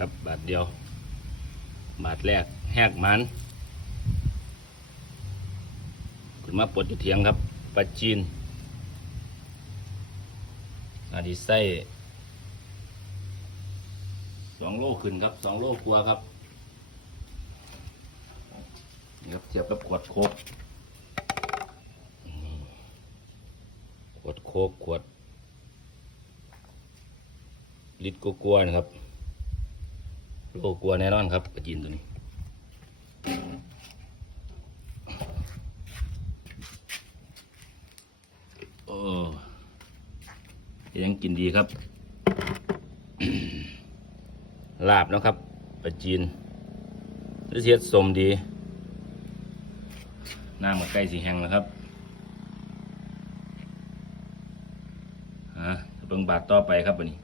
ครับบาทเดียว บาทแรกแหกมันขึ้นมาปลดอยู่เถียงครับปลาจีนอาดิไส้สองโลขึ้นครับสองโลกลัวครับนี่ครับเทียบกับขวดโคกขวดโคกขวดลิตรกลัวนะครับ โลกลัวแน่นอนครับปลาจีนตัวนี้โอ้ยังกินดีครับ ลาบนะครับปลาจีนรสเทียดสมดีน้ำมันใกล้สีแห้งแล้วครับฮะเบิ่งบาทต่อไปครับวันนี้